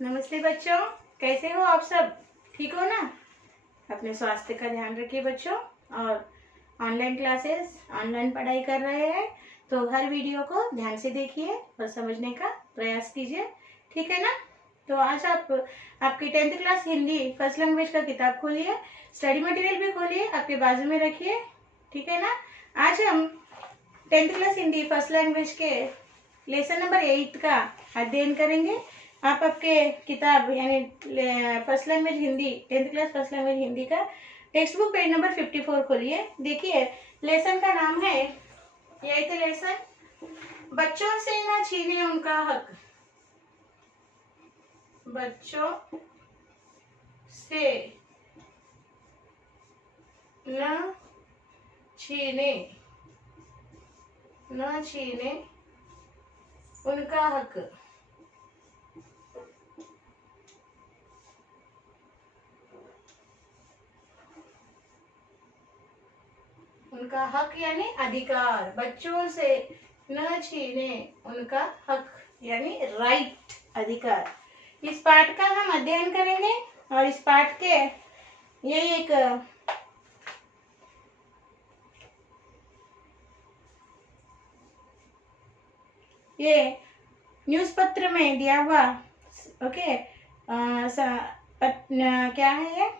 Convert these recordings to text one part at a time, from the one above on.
नमस्ते बच्चों, कैसे हो आप सब? ठीक हो ना? अपने स्वास्थ्य का ध्यान रखिए बच्चों। और ऑनलाइन क्लासेस, ऑनलाइन पढ़ाई कर रहे हैं तो हर वीडियो को ध्यान से देखिए और समझने का प्रयास कीजिए, ठीक है ना? तो आज आप आपकी 10th class Hindi first language का किताब खोलिए, स्टडी मटेरियल भी खोलिए, आपके बाजू में रखिए, ठीक है ना? आज हम 10th class Hindi first language के लेसन नंबर 8 का अध्ययन करेंगे। आप आपके किताब यानी first language Hindi 10th class first language Hindi का टेक्स्ट बुक पेज नंबर 54 खोलिए। देखिए, लेसन का नाम है, यही तो लेसन, बच्चों से ना छीने उनका हक। बच्चों से न छीने उनका हक। उनका हक यानी अधिकार, बच्चों से न छीने उनका हक यानी राइट, अधिकार। इस पाठ का हम अध्ययन करेंगे और इस पाठ के यही एक ये न्यूज पत्र में दिया हुआ, ओके, क्या है ये,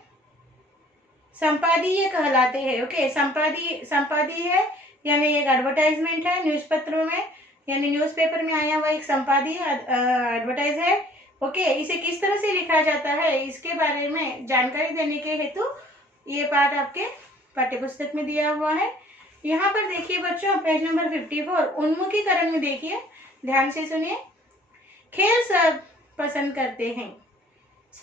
संपादीय कहलाते हैं। ओके, संपादी है यानी एक एडवर्टाइजमेंट है न्यूज पत्रों में, यानी न्यूज़पेपर में आया हुआ एक संपादी एडवर्टाइज है। ओके, इसे किस तरह से लिखा जाता है इसके बारे में जानकारी देने के हेतु ये पाठ आपके पाठ्यपुस्तक में दिया हुआ है। यहाँ पर देखिए बच्चों, पेज नंबर 54 उन्मुखीकरण में देखिए, ध्यान से सुनिए। खेल सब पसंद करते हैं,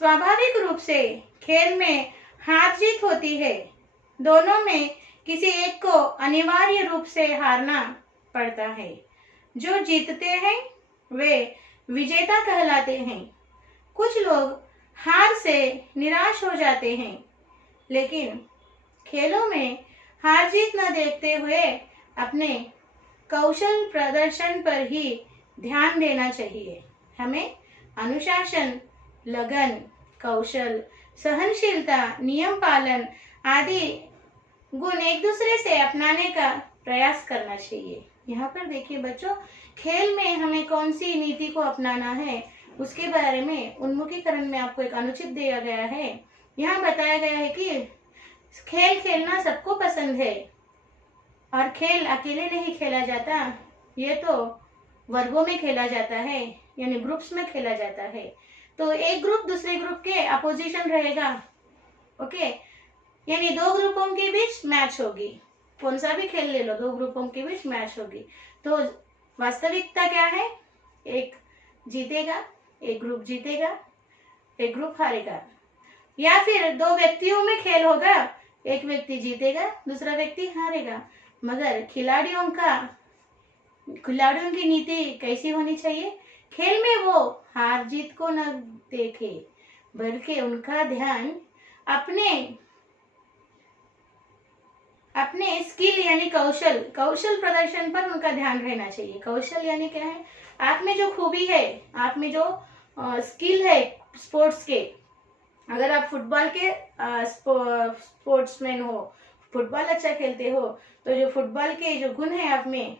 स्वाभाविक रूप से खेल में हार जीत होती है, दोनों में किसी एक को अनिवार्य रूप से हारना पड़ता है। जो जीतते हैं वे विजेता कहलाते हैं। कुछ लोग हार से निराश हो जाते हैं, लेकिन खेलों में हार जीत न देखते हुए अपने कौशल प्रदर्शन पर ही ध्यान देना चाहिए। हमें अनुशासन, लगन, कौशल, सहनशीलता, नियम पालन आदि गुण एक दूसरे से अपनाने का प्रयास करना चाहिए। यहाँ पर देखिए बच्चों, खेल में हमें कौन सी नीति को अपनाना है उसके बारे में उन्मुखीकरण में आपको एक अनुच्छेद दिया गया है। यहाँ बताया गया है कि खेल खेलना सबको पसंद है और खेल अकेले नहीं खेला जाता, ये तो वर्गों में खेला जाता है, यानी ग्रुप्स में खेला जाता है। तो एक ग्रुप दूसरे ग्रुप के अपोजिशन रहेगा, ओके, यानी दो ग्रुपों के बीच मैच होगी। कौन सा भी खेल ले लो, दो ग्रुपों के बीच मैच होगी। तो वास्तविकता क्या है, एक जीतेगा, एक ग्रुप जीतेगा, एक ग्रुप हारेगा। या फिर दो व्यक्तियों में खेल होगा, एक व्यक्ति जीतेगा, दूसरा व्यक्ति हारेगा। मगर खिलाड़ियों की नीति कैसी होनी चाहिए? खेल में वो हार जीत को न देखे, बल्कि उनका ध्यान अपने स्किल यानी कौशल प्रदर्शन पर उनका ध्यान रहना चाहिए। कौशल यानी क्या है? आप में जो खूबी है, आप में जो स्किल है स्पोर्ट्स के, अगर आप फुटबॉल के स्पोर्ट्समैन हो, फुटबॉल अच्छा खेलते हो, तो जो फुटबॉल के जो गुण है आप में,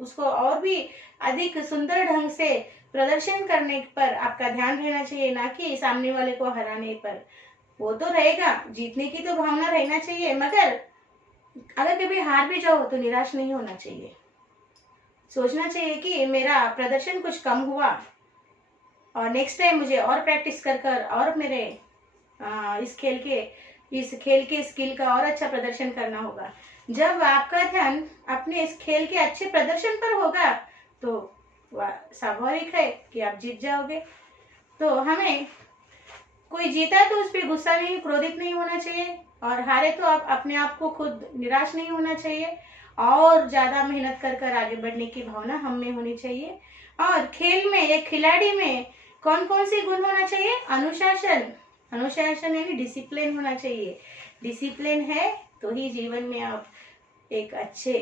उसको और भी अधिक सुंदर ढंग से प्रदर्शन करने पर आपका ध्यान रहना चाहिए, ना कि सामने वाले को हराने पर। वो तो रहेगा, जीतने की तो भावना रहना चाहिए, मगर अगर कभी हार भी जाओ तो निराश नहीं होना चाहिए। सोचना चाहिए कि मेरा प्रदर्शन कुछ कम हुआ और नेक्स्ट टाइम मुझे और प्रैक्टिस कर और मेरे इस खेल के स्किल का और अच्छा प्रदर्शन करना होगा। जब आपका ध्यान अपने इस खेल के अच्छे प्रदर्शन पर होगा तो स्वाभाविक है कि आप जीत जाओगे। तो हमें कोई जीता तो उस पर गुस्सा नहीं, क्रोधित नहीं होना चाहिए, और हारे तो आप अपने आप को खुद निराश नहीं होना चाहिए, और ज्यादा मेहनत कर आगे बढ़ने की भावना हम में होनी चाहिए। और खेल में, एक खिलाड़ी में कौन कौन से गुण होना चाहिए? अनुशासन यानी डिसिप्लिन होना चाहिए। डिसिप्लिन है तो ही जीवन में आप एक अच्छे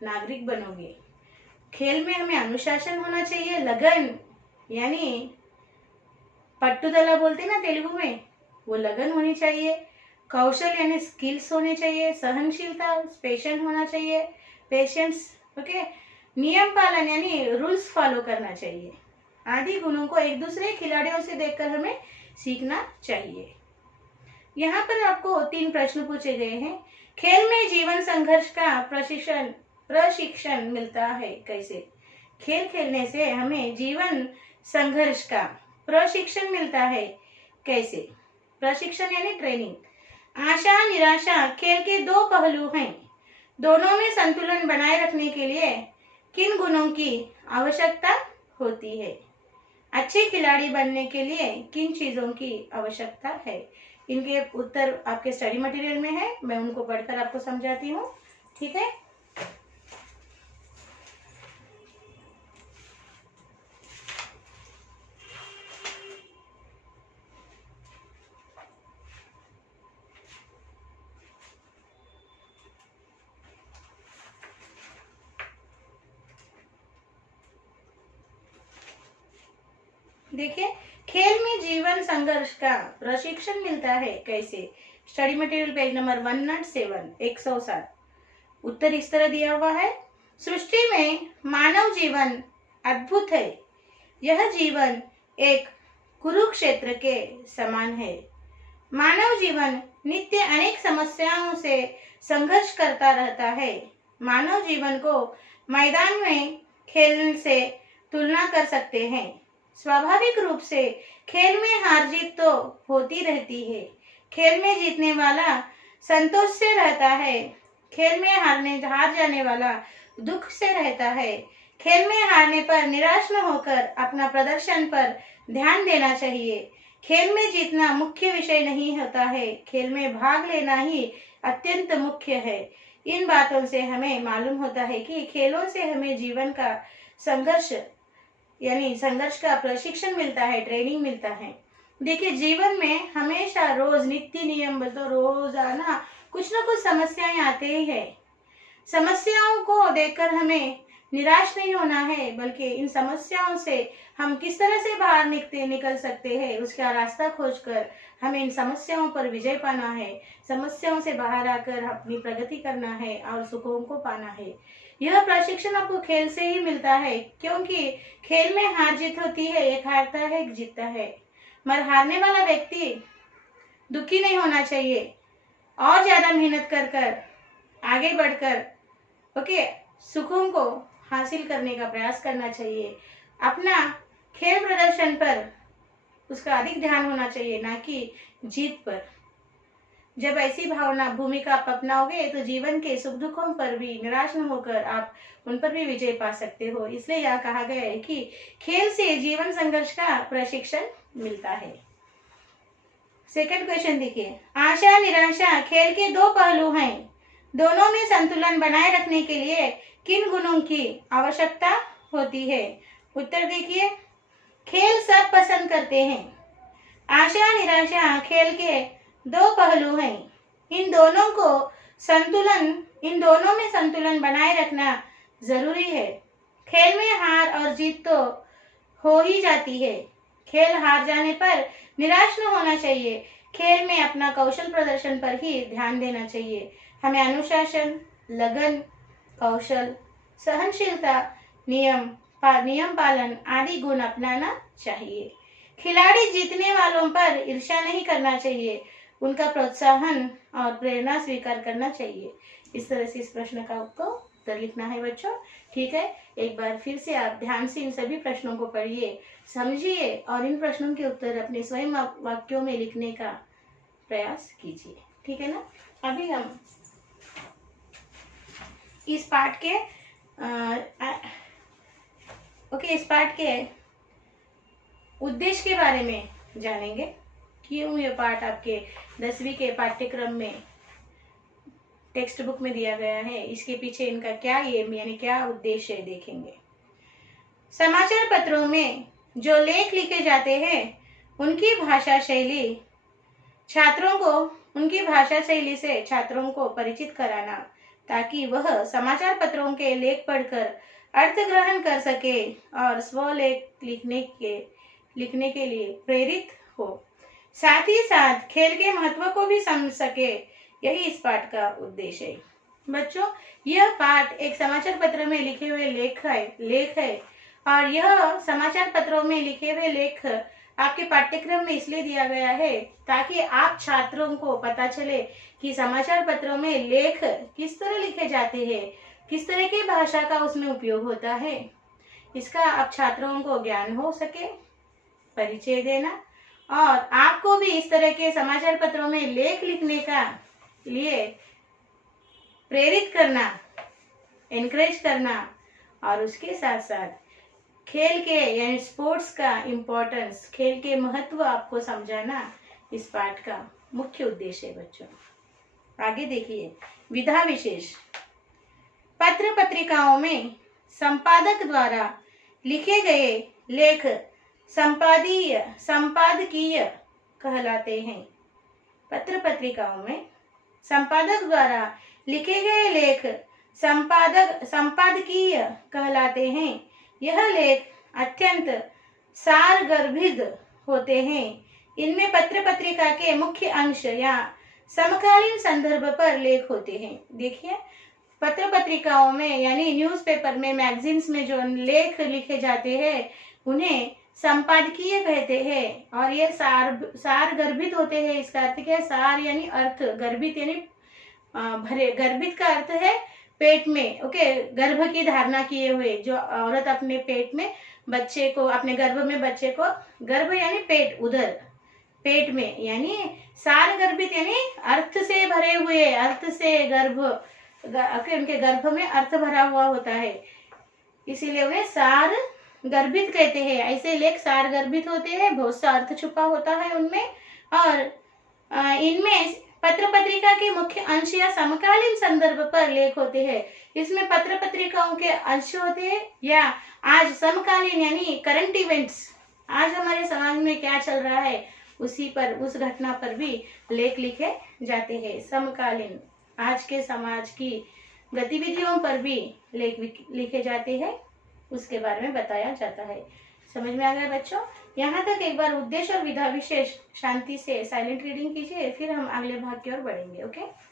नागरिक बनोगे। खेल में हमें अनुशासन होना चाहिए। लगन यानी पट्टुदला बोलते ना तेलुगु में, वो लगन होनी चाहिए। कौशल यानी स्किल्स होने चाहिए। सहनशीलता, पेशेंट होना चाहिए, पेशेंस। ओके। नियम पालन यानी रूल्स फॉलो करना चाहिए। आदि गुणों को एक दूसरे खिलाड़ियों से देखकर हमें सीखना चाहिए। यहाँ पर आपको 3 प्रश्न पूछे गए हैं। खेल में जीवन संघर्ष का प्रशिक्षण मिलता है कैसे? खेल खेलने से हमें जीवन संघर्ष का प्रशिक्षण मिलता है कैसे? प्रशिक्षण यानी ट्रेनिंग। आशा निराशा खेल के 2 पहलू हैं। दोनों में संतुलन बनाए रखने के लिए किन गुणों की आवश्यकता होती है? अच्छे खिलाड़ी बनने के लिए किन चीजों की आवश्यकता है? इनके उत्तर आपके स्टडी मटेरियल में है, मैं उनको पढ़कर आपको समझाती हूँ। ठीक है। देखिए, खेल में जीवन संघर्ष का प्रशिक्षण मिलता है कैसे? Study material page number 107, 107। उत्तर इस तरह दिया हुआ है। सृष्टि में मानव जीवन अद्भुत है। यह जीवन एक कुरुक्षेत्र के समान है। मानव जीवन नित्य अनेक समस्याओं से संघर्ष करता रहता है। मानव जीवन को मैदान में खेलने से तुलना कर सकते हैं। स्वाभाविक रूप से खेल में हार जीत तो होती रहती है। खेल में जीतने वाला संतोष से रहता है। खेल में हार जाने वाला दुख से रहता है। खेल में हारने पर निराश न होकर अपना प्रदर्शन पर ध्यान देना चाहिए। खेल में जीतना मुख्य विषय नहीं होता है, खेल में भाग लेना ही अत्यंत मुख्य है। इन बातों से हमें मालूम होता है कि खेलों से हमें जीवन का संघर्ष यानी संघर्ष का प्रशिक्षण मिलता है, ट्रेनिंग मिलता है। देखिए, जीवन में हमेशा रोज नित्य नियम तो रोजाना कुछ ना कुछ समस्याएं आते ही है। समस्याओं को देखकर हमें निराश नहीं होना है, बल्कि इन समस्याओं से हम किस तरह से बाहर निकल सकते हैं उसका रास्ता खोजकर हमें इन समस्याओं पर विजय पाना है। समस्याओं से बाहर आकर अपनी प्रगति करना है और सुखों को पाना है। यह प्रशिक्षण आपको खेल से ही मिलता है, क्योंकि खेल में हार जीत होती है, एक हारता है एक जीतता है। मगर हारने वाला व्यक्ति दुखी नहीं होना चाहिए, और ज्यादा मेहनत कर आगे बढ़कर सुखों को हासिल करने का प्रयास करना चाहिए। अपना खेल प्रदर्शन पर उसका अधिक ध्यान होना चाहिए, ना कि जीत पर। जब ऐसी भावना भूमिका आप अपनाओगे तो जीवन के सुख दुखों पर भी निराश न होकर आप उन पर भी विजय पा सकते हो। इसलिए यह कहा गया है कि खेल से जीवन संघर्ष का प्रशिक्षण मिलता है। सेकंड क्वेश्चन देखिए, आशा निराशा खेल के 2 पहलू हैं। दोनों में संतुलन बनाए रखने के लिए किन गुणों की आवश्यकता होती है? उत्तर देखिए, खेल सब पसंद करते हैं। आशा निराशा खेल के 2 पहलू हैं। इन दोनों में संतुलन बनाए रखना जरूरी है। खेल में हार और जीत तो हो ही जाती है। खेल हार जाने पर निराश न होना चाहिए। खेल में अपना कौशल प्रदर्शन पर ही ध्यान देना चाहिए। हमें अनुशासन, लगन, कौशल, सहनशीलता, नियम पालन आदि गुण अपनाना चाहिए। खिलाड़ी जीतने वालों पर ईर्ष्या नहीं करना चाहिए, उनका प्रोत्साहन और प्रेरणा स्वीकार करना चाहिए। इस तरह से इस प्रश्न का आपको उत्तर लिखना है बच्चों। ठीक है, एक बार फिर से आप ध्यान से इन सभी प्रश्नों को पढ़िए, समझिए और इन प्रश्नों के उत्तर अपने स्वयं वाक्यों में लिखने का प्रयास कीजिए। ठीक है ना। अभी हम इस पाठ के इस पाठ के उद्देश्य के बारे में जानेंगे। क्यों ये पाठ आपके 10वीं के पाठ्यक्रम में टेक्स्ट बुक में दिया गया है, इसके पीछे इनका क्या एम यानी क्या उद्देश्य है देखेंगे। समाचार पत्रों में जो लेख लिखे जाते हैं उनकी भाषा शैली से छात्रों को परिचित कराना, ताकि वह समाचार पत्रों के लेख पढ़कर अर्थ ग्रहण कर सके और स्वलेख लिखने के लिए प्रेरित हो, साथ ही साथ खेल के महत्व को भी समझ सके, यही इस पाठ का उद्देश्य है। बच्चों, यह पाठ एक समाचार पत्र में लिखे हुए लेख है और यह समाचार पत्रों में लिखे हुए लेख आपके पाठ्यक्रम में इसलिए दिया गया है ताकि आप छात्रों को पता चले कि समाचार पत्रों में लेख किस तरह लिखे जाते हैं, किस तरह की भाषा का उसमें उपयोग होता है। इसका आप छात्रों को ज्ञान हो सके, परिचय देना और आपको भी इस तरह के समाचार पत्रों में लेख लिखने का लिए प्रेरित करना, एनकरेज करना और उसके साथ साथ खेल के यानी स्पोर्ट्स का इम्पोर्टेंस, खेल के महत्व आपको समझाना इस पाठ का मुख्य उद्देश्य है। बच्चों आगे देखिए, विधा विशेष। पत्र पत्रिकाओं में संपादक द्वारा लिखे गए लेख संपादकीय कहलाते हैं। पत्र पत्रिकाओं में संपादक द्वारा लिखे गए लेख संपादकीय कहलाते हैं। यह लेख अत्यंत सारगर्भित होते हैं। इनमें पत्र पत्रिका के मुख्य अंश या समकालीन संदर्भ पर लेख होते हैं। देखिए, पत्र पत्रिकाओं में यानी न्यूज़पेपर में, मैगजीन्स में जो लेख लिखे जाते हैं उन्हें संपादकीय कहते हैं और ये सार गर्भित होते हैं। इसका अर्थ क्या है? सार यानी अर्थ, गर्भित यानी भरे। गर्भित का अर्थ है पेट में, ओके, गर्भ की धारणा किए हुए। जो औरत अपने पेट में बच्चे को, अपने गर्भ में बच्चे को, गर्भ यानी पेट, उधर पेट में, यानी सार गर्भित यानी अर्थ से भरे हुए, अर्थ से गर्भ, उनके गर्भ में अर्थ भरा हुआ होता है, इसीलिए उन्हें सार गर्भित कहते हैं। ऐसे लेख सार गर्भित होते हैं, बहुत सा अर्थ छुपा होता है उनमें। और इनमें पत्र पत्रिका के मुख्य अंश या समकालीन संदर्भ पर लेख होते हैं। इसमें पत्र पत्रिकाओं के अंश होते हैं या आज समकालीन यानी करंट इवेंट्स, आज हमारे समाज में क्या चल रहा है उसी पर, उस घटना पर भी लेख लिखे जाते हैं। समकालीन आज के समाज की गतिविधियों पर भी लेख लिखे जाते हैं, उसके बारे में बताया जाता है। समझ में आ गया बच्चों? यहाँ तक एक बार उद्देश्य और विधा विशेष शांति से साइलेंट रीडिंग कीजिए, फिर हम अगले भाग की ओर बढ़ेंगे। ओके,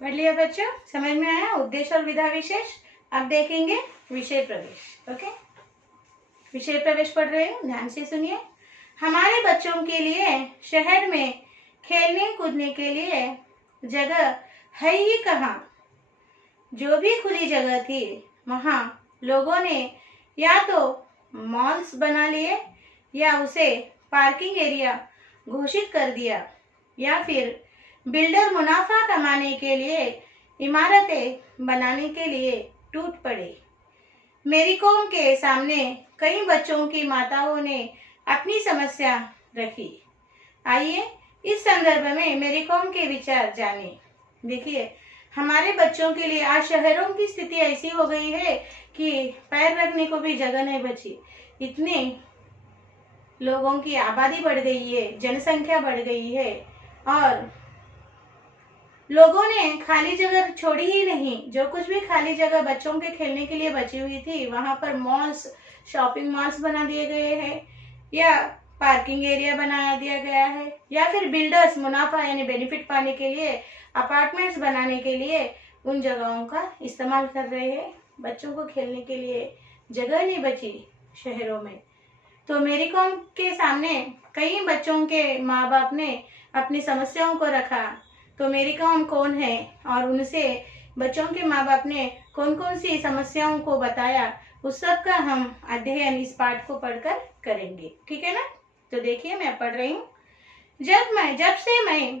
पढ़ लिया बच्चों? समझ में आया उद्देश्य और विधा विशेष? अब देखेंगे विषय प्रवेश। ओके, विषय प्रवेश पढ़ रहे हो, ध्यान से सुनिए। हमारे बच्चों के लिए शहर में खेलने कूदने के लिए जगह है ही कहाँ। जो भी खुली जगह थी वहाँ लोगों ने या तो मॉल्स बना लिए या उसे पार्किंग एरिया घोषित कर दिया, या फिर बिल्डर मुनाफा कमाने के लिए इमारतें बनाने के लिए टूट पड़े। मेरी कॉम के सामने कई बच्चों की माताओं ने अपनी समस्या रखी। आइए इस संदर्भ में मेरी कॉम के विचार जानें। देखिए, हमारे बच्चों के लिए आज शहरों की स्थिति ऐसी हो गई है कि पैर रखने को भी जगह नहीं बची। इतने लोगों की आबादी बढ़ गई है, जनसंख्या बढ़ गई है और लोगों ने खाली जगह छोड़ी ही नहीं। जो कुछ भी खाली जगह बच्चों के खेलने के लिए बची हुई थी वहां पर मॉल्स, शॉपिंग मॉल्स बना दिए गए हैं, या पार्किंग एरिया बना दिया गया है, या फिर बिल्डर्स मुनाफा यानी बेनिफिट पाने के लिए अपार्टमेंट्स बनाने के लिए उन जगहों का इस्तेमाल कर रहे हैं। बच्चों को खेलने के लिए जगह नहीं बची शहरों में, तो मेरी कॉम के सामने कई बच्चों के माँ बाप ने अपनी समस्याओं को रखा। तो मेरी कॉम कौन है और उनसे बच्चों के माँ बाप ने कौन कौन सी समस्याओं को बताया, उस सब का हम अध्ययन इस पाठ को पढ़कर करेंगे। ठीक है ना। तो देखिए मैं पढ़ रही हूँ। जब से मैं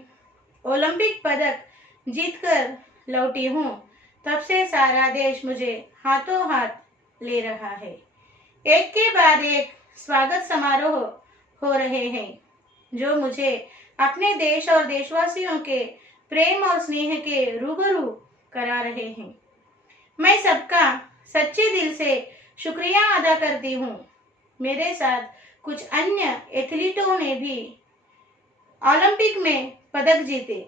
ओलंपिक पदक जीतकर लौटी हूँ, तब से सारा देश मुझे हाथों हाथ ले रहा है। एक के बाद एक स्वागत समारोह हो रहे हैं, जो मुझे अपने देश और देशवासियों के प्रेम और स्नेह के रूबरू करा रहे हैं। मैं सबका सच्चे दिल से शुक्रिया अदा करती हूँ। मेरे साथ कुछ अन्य एथलीटों ने भी ओलंपिक में पदक जीते।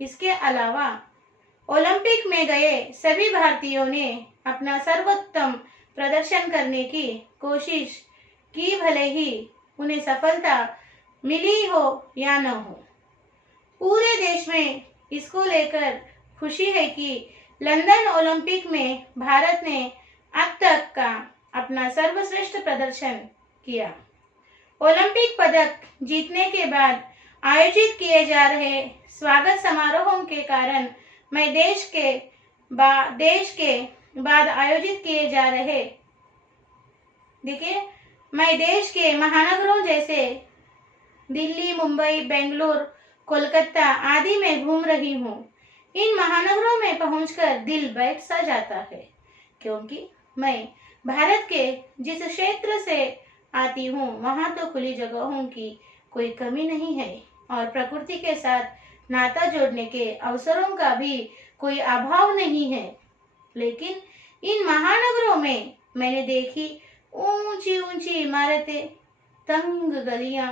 इसके अलावा ओलंपिक में गए सभी भारतीयों ने अपना सर्वोत्तम प्रदर्शन करने की कोशिश की, भले ही उन्हें सफलता मिली हो या न हो। पूरे देश में इसको लेकर खुशी है कि लंदन ओलंपिक में भारत ने अब तक का अपना सर्वश्रेष्ठ प्रदर्शन किया। ओलंपिक पदक जीतने के बाद आयोजित किए जा रहे स्वागत समारोहों के कारण मैं देश के बाद आयोजित किए जा रहे मैं देश के महानगरों जैसे दिल्ली, मुंबई, बेंगलुरु, कोलकाता आदि में घूम रही हूँ। इन महानगरों में पहुंचकर दिल बैठ सा जाता है, क्योंकि मैं भारत के जिस क्षेत्र से आती हूँ वहाँ तो खुली जगहों की कोई कमी नहीं है और प्रकृति के साथ नाता जोड़ने के अवसरों का भी कोई अभाव नहीं है। लेकिन इन महानगरों में मैंने देखी ऊंची ऊंची इमारतें, तंग गलियां,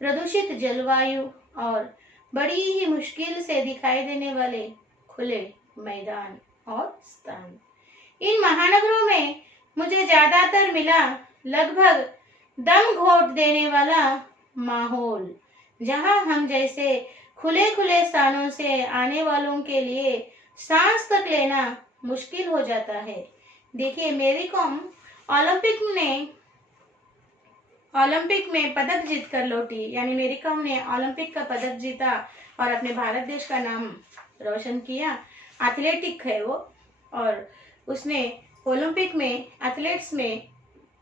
प्रदूषित जलवायु और बड़ी ही मुश्किल से दिखाई देने वाले खुले मैदान और स्थान। इन महानगरों में मुझे ज्यादातर मिला लगभग दम घोट देने वाला माहौल, जहां हम जैसे खुले खुले स्थानों से आने वालों के लिए सांस तक लेना मुश्किल हो जाता है। देखिए मेरी कॉम ओलंपिक में पदक जीत कर लौटी, यानी मेरी कॉम ने ओलंपिक का पदक जीता और अपने भारत देश का नाम रोशन किया। एथलेटिक है वो, और उसने ओलंपिक में एथलेट्स में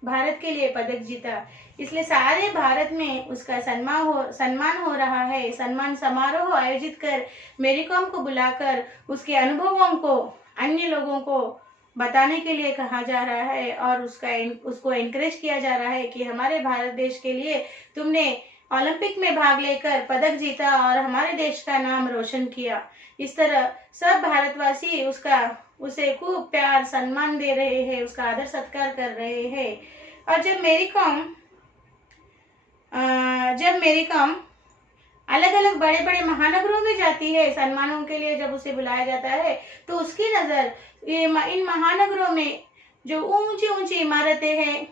भारत के लिए पदक जीता, इसलिए सारे भारत में उसका सम्मान हो रहा है। सम्मान समारोह आयोजित कर मेरी कॉम को बुलाकर उसके अनुभवों को अन्य लोगों को बताने के लिए कहा जा रहा है और उसको एनकरेज किया जा रहा है कि हमारे भारत देश के लिए तुमने ओलंपिक में भाग लेकर पदक जीता और हमारे देश का नाम रोशन किया। इस तरह सब भारतवासी उसे खूब प्यार सम्मान दे रहे हैं, उसका आदर सत्कार कर रहे हैं। और जब मेरी कॉम अलग अलग बड़े बड़े महानगरों में जाती है सम्मानों के लिए, जब उसे बुलाया जाता है तो उसकी नजर इन महानगरों में जो ऊंची ऊंची इमारतें हैं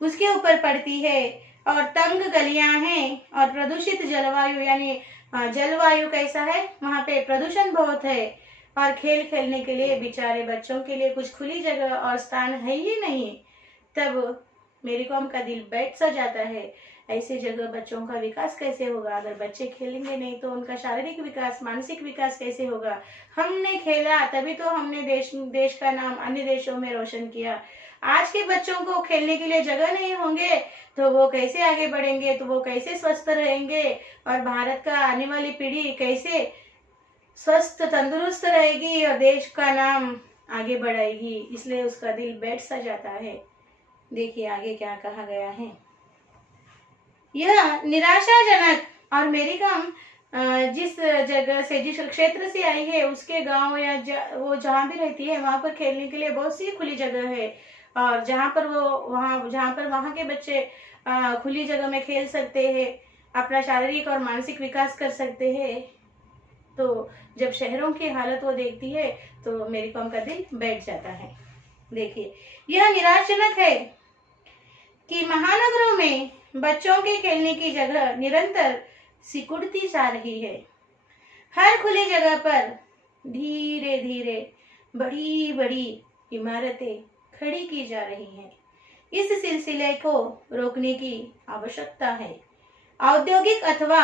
उसके ऊपर पड़ती है, और तंग गलियां हैं और प्रदूषित जलवायु, यानी जलवायु कैसा है वहाँ पे प्रदूषण बहुत है, और खेल खेलने के लिए बेचारे बच्चों के लिए कुछ खुली जगह और स्थान है ही नहीं। तब मेरी कॉम का दिल बैठ सा जाता है। ऐसी जगह बच्चों का विकास कैसे होगा? अगर बच्चे खेलेंगे नहीं तो उनका शारीरिक विकास, मानसिक विकास कैसे होगा? हमने खेला तभी तो हमने देश का नाम अन्य देशों में रोशन किया। आज के बच्चों को खेलने के लिए जगह नहीं होंगे तो वो कैसे आगे बढ़ेंगे, तो वो कैसे स्वस्थ रहेंगे, और भारत का आने वाली पीढ़ी कैसे स्वस्थ तंदुरुस्त रहेगी और देश का नाम आगे बढ़ाएगी। इसलिए उसका दिल बैठ सा जाता है। देखिए आगे क्या कहा गया है। यह निराशाजनक, और मेरी कॉम जिस क्षेत्र से आई है उसके गांव या वो जहाँ भी रहती है वहां पर खेलने के लिए बहुत सी खुली जगह है, और जहाँ पर वहाँ के बच्चे खुली जगह में खेल सकते हैं, अपना शारीरिक और मानसिक विकास कर सकते हैं। तो जब शहरों की हालत वो देखती है तो मेरी कॉम का दिल बैठ जाता है। देखिए यह निराशाजनक है कि महानगरों में बच्चों के खेलने की जगह निरंतर सिकुड़ती जा रही है। हर खुली जगह पर धीरे धीरे बड़ी बड़ी इमारतें खड़ी की जा रही हैं, इस सिलसिले को रोकने की आवश्यकता है। औद्योगिक अथवा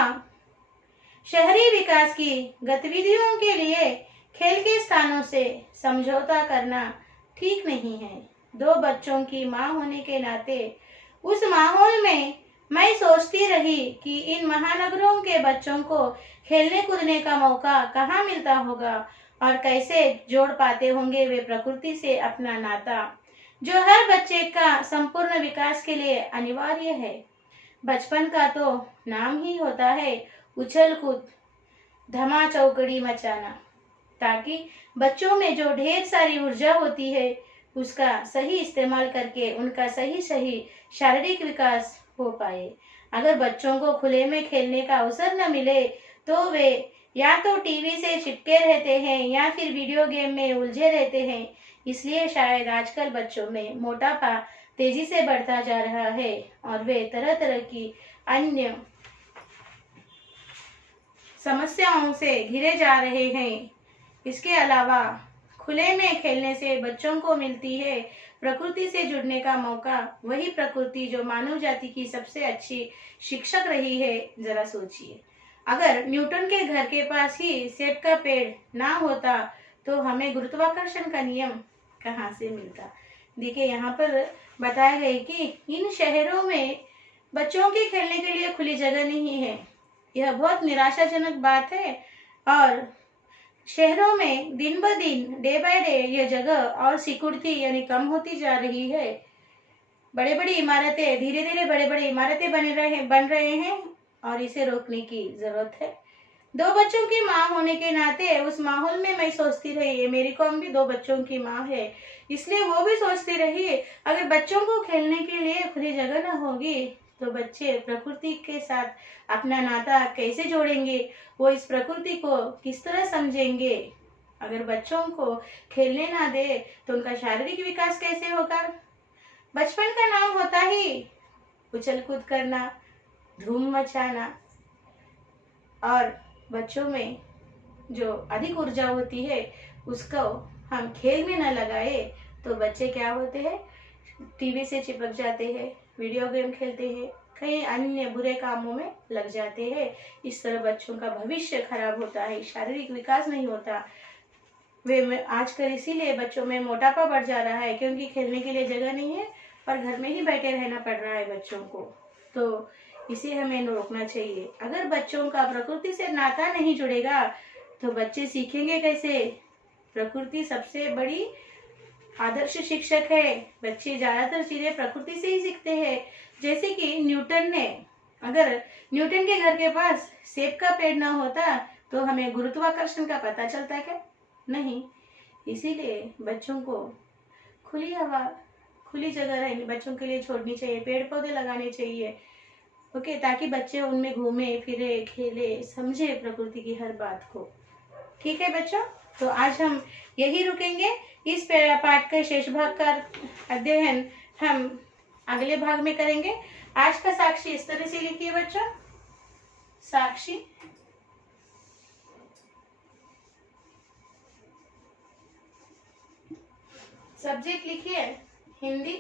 शहरी विकास की गतिविधियों के लिए खेल के स्थानों से समझौता करना ठीक नहीं है। दो बच्चों की मां होने के नाते उस माहौल में मैं सोचती रही कि इन महानगरों के बच्चों को खेलने कूदने का मौका कहाँ मिलता होगा और कैसे जोड़ पाते होंगे वे प्रकृति से अपना नाता, जो हर बच्चे का संपूर्ण विकास के लिए अनिवार्य है। बचपन का तो नाम ही होता है उछल कूद, धमा चौकड़ी मचाना, ताकि बच्चों में जो ढेर सारी ऊर्जा होती है उसका सही इस्तेमाल करके उनका सही शारीरिक विकास हो पाए। अगर बच्चों को खुले में खेलने का अवसर न मिले तो वे या तो टीवी से चिपके रहते हैं या फिर वीडियो गेम में उलझे रहते हैं। इसलिए शायद आजकल बच्चों में मोटापा तेजी से बढ़ता जा रहा है और वे तरह तरह की अन्य समस्याओं से घिरे जा रहे हैं। इसके अलावा खुले में खेलने से बच्चों को मिलती है प्रकृति से जुड़ने का मौका, वही प्रकृति जो मानव जाति की सबसे अच्छी शिक्षक रही है। जरा सोचिए, अगर न्यूटन के घर के पास ही सेब का पेड़ ना होता तो हमें गुरुत्वाकर्षण का नियम कहाँ से मिलता। देखिए यहाँ पर बताया गया कि इन शहरों में बच्चों के खेलने के लिए खुली जगह नहीं है। यह बहुत निराशाजनक बात है और शहरों में दिन ब दिन डे बाय डे यह जगह और सिकुड़ती यानी कम होती जा रही है। बड़े बड़ी इमारतें धीरे धीरे बड़े बड़े इमारतें बन रहे हैं और इसे रोकने की जरूरत है। दो बच्चों की माँ होने के नाते उस माहौल में मैं सोचती रही, मेरी कौम भी दो बच्चों की माँ है, इसलिए वो भी सोचती रही अगर बच्चों को खेलने के लिए खुली जगह न होगी तो बच्चे प्रकृति के साथ अपना नाता कैसे जोड़ेंगे, वो इस प्रकृति को किस तरह समझेंगे। अगर बच्चों को खेलने ना दे तो उनका शारीरिक विकास कैसे होगा। बचपन का नाम होता ही उछल कूद करना, धूम मचाना, और बच्चों में जो अधिक ऊर्जा होती है उसको हम खेल में न लगाए तो बच्चे क्या होते हैं, टीवी से चिपक जाते हैं, वीडियो गेम खेलते हैं, कई अन्य बुरे कामों में लग जाते हैं। इस तरह बच्चों का भविष्य खराब होता है, शारीरिक विकास नहीं होता। वे आजकल इसीलिए बच्चों में मोटापा बढ़ जा रहा है क्योंकि खेलने के लिए जगह नहीं है और घर में ही बैठे रहना पड़ रहा है बच्चों को। तो इसे हमें रोकना चाहिए। अगर बच्चों का प्रकृति से नाता नहीं जुड़ेगा तो बच्चे सीखेंगे कैसे। प्रकृति सबसे बड़ी आदर्श शिक्षक है। बच्चे ज्यादातर चीजें प्रकृति से ही सीखते हैं। जैसे कि न्यूटन ने, अगर न्यूटन के घर के पास सेब का पेड़ ना होता तो हमें गुरुत्वाकर्षण का पता चलता क्या? नहीं। इसीलिए बच्चों को खुली हवा, खुली जगह रहनी बच्चों के लिए छोड़नी चाहिए, पेड़ पौधे लगाने चाहिए, ओके, ताकि बच्चे उनमें घूमे फिरे, खेले, समझे प्रकृति की हर बात को। ठीक है बच्चों, तो आज हम यही रुकेंगे। इस पाठ के शेष भाग का अध्ययन हम अगले भाग में करेंगे। आज का साक्षी इस तरह से लिखिए बच्चों। साक्षी सब्जेक्ट लिखिए हिंदी,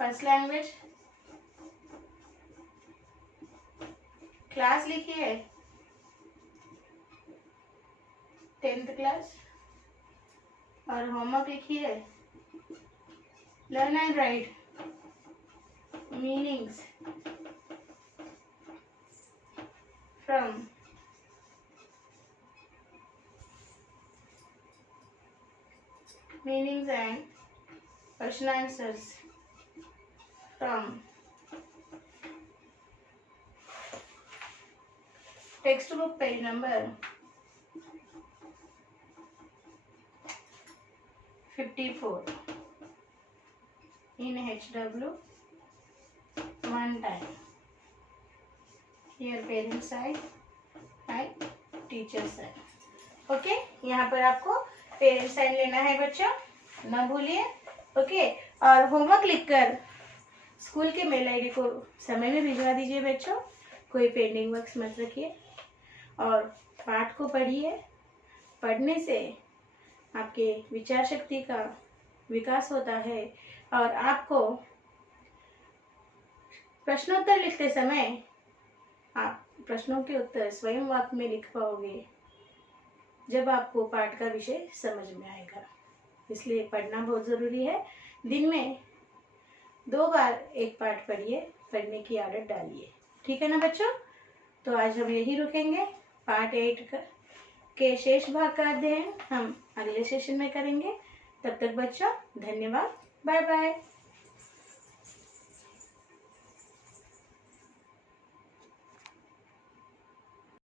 फर्स्ट लैंग्वेज। क्लास लिखिए 10th क्लास और होमवर्क लिखिए learn and right meanings from meanings and question answers from textbook page number 54 in HW one time. Here parent side and teacher side. Okay, यहाँ पर आपको parent sign लेना है बच्चों, ना भूलिए। ओके, और होमवर्क लिखकर स्कूल के मेल आईडी को समय में भिजवा दीजिए बच्चों। कोई पेंडिंग वर्क्स मत रखिए और पाठ को पढ़िए। पढ़ने से आपके विचार शक्ति का विकास होता है और आपको प्रश्नोत्तर लिखते समय आप प्रश्नों के उत्तर स्वयं वाक्य में लिख पाओगे जब आपको पाठ का विषय समझ में आएगा। इसलिए पढ़ना बहुत ज़रूरी है। दिन में 2 बार एक पाठ पढ़िए, पढ़ने की आदत डालिए। ठीक है ना बच्चों? तो आज हम यही रुकेंगे। पार्ट 8 के शेष भाग का अध्ययन हम अगले सेशन में करेंगे। तब तक बच्चों धन्यवाद, बाय बाय।